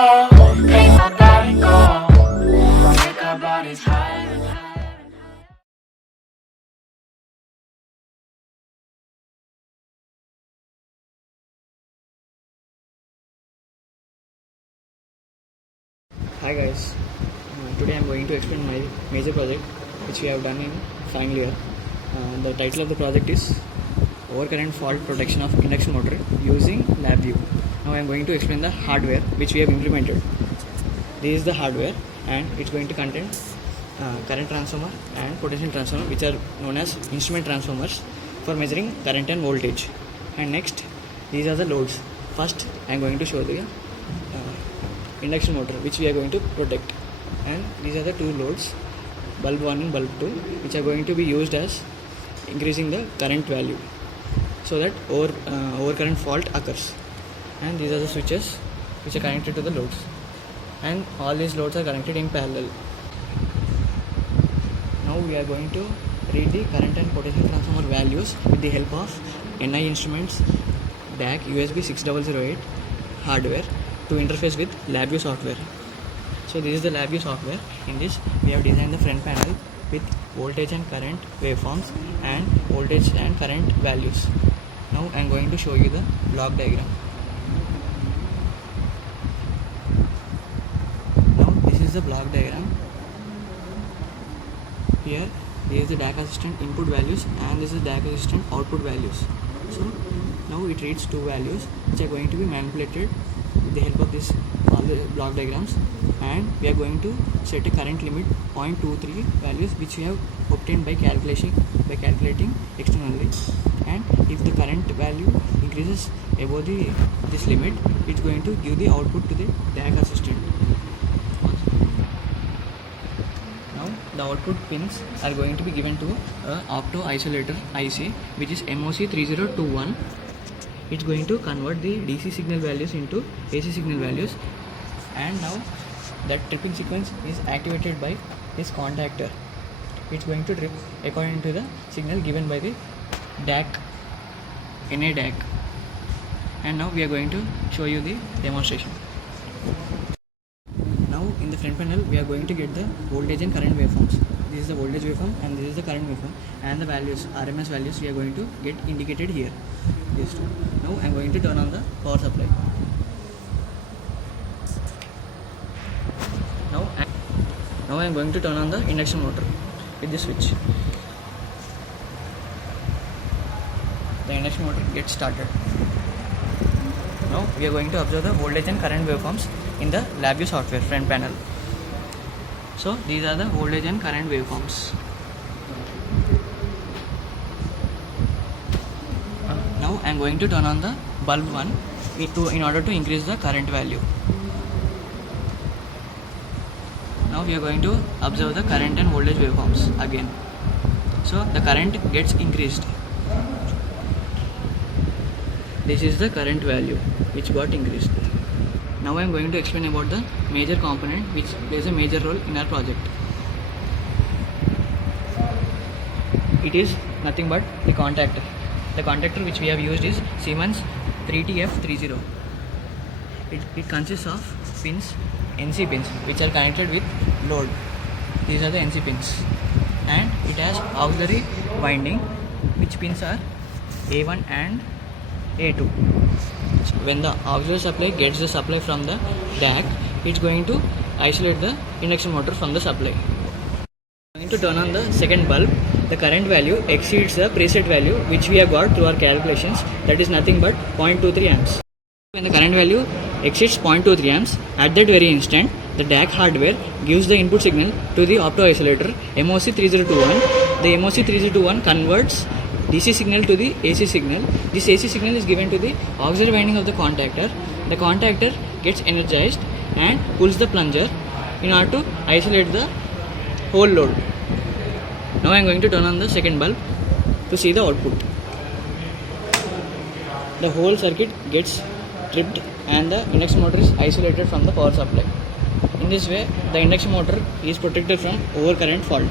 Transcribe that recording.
Make my body go. Make our bodies higher and higher. Hi guys, today I am going to explain my major project which we have done in final year. The title of the project is Overcurrent Fault Protection of Induction Motor using LabVIEW. Now I am going to explain the hardware which we have implemented. This is the hardware and it's going to contain current transformer and potential transformer, which are known as instrument transformers for measuring current and voltage. And next, these are the loads. First I am going to show the induction motor which we are going to protect, and these are the two loads, bulb 1 and bulb 2, which are going to be used as increasing the current value so that overcurrent fault occurs. And these are the switches which are connected to the loads, and all these loads are connected in parallel. Now we are going to read the current and potential transformer values with the help of NI Instruments DAC USB 6008 hardware to interface with LabVIEW software. So this is the LabVIEW software. In this we have designed the front panel with voltage and current waveforms and voltage and current values. Now I am going to show you the block diagram. Now this is the block diagram. Here is the DAC assistant input values and this is DAC assistant output values. So now it reads two values which are going to be manipulated with the help of this all the block diagrams, and we are going to set a current limit 0.23 values which we have obtained by calculating externally. And if the current value increases above this limit, it's going to give the output to the DAC assistant. Now the output pins are going to be given to a opto isolator IC which is MOC3021. It's going to convert the DC signal values into AC signal values, and now that tripping sequence is activated by this contactor. It's going to trip according to the signal given by the DAC, NA DAC. And now we are going to show you the demonstration. Now in the front panel we are going to get the voltage and current waveforms. This is the voltage waveform and this is the current waveform, and the values, RMS values, we are going to get indicated here. These two. Now I am going to turn on the power supply. Now I am going to turn on the induction motor with this switch. The induction motor gets started. Now we are going to observe the voltage and current waveforms in the LabVIEW software front panel. So these are the voltage and current waveforms. Now I am going to turn on the bulb 1 in order to increase the current value. Now we are going to observe the current and voltage waveforms again. So the current gets increased. This is the current value which got increased. Now I am going to explain about the major component which plays a major role in our project. It is nothing but the contactor. The contactor which we have used is Siemens 3TF30. It consists of pins, NC pins, which are connected with load. These are the NC pins, and it has auxiliary winding, which pins are A1 and A2. When the auxiliary supply gets the supply from the DAC, it's going to isolate the induction motor from the supply. I'm going to turn on the second bulb. The current value exceeds the preset value which we have got through our calculations, that is nothing but 0.23 amps. When the current value exceeds 0.23 amps, at that very instant, the DAC hardware gives the input signal to the opto isolator MOC3021. The MOC3021 converts DC signal to the AC signal. This AC signal is given to the auxiliary winding of the contactor. The contactor gets energized and pulls the plunger in order to isolate the whole load. Now I am going to turn on the second bulb to see the output. The whole circuit gets tripped and the induction motor is isolated from the power supply. In this way, the induction motor is protected from overcurrent fault.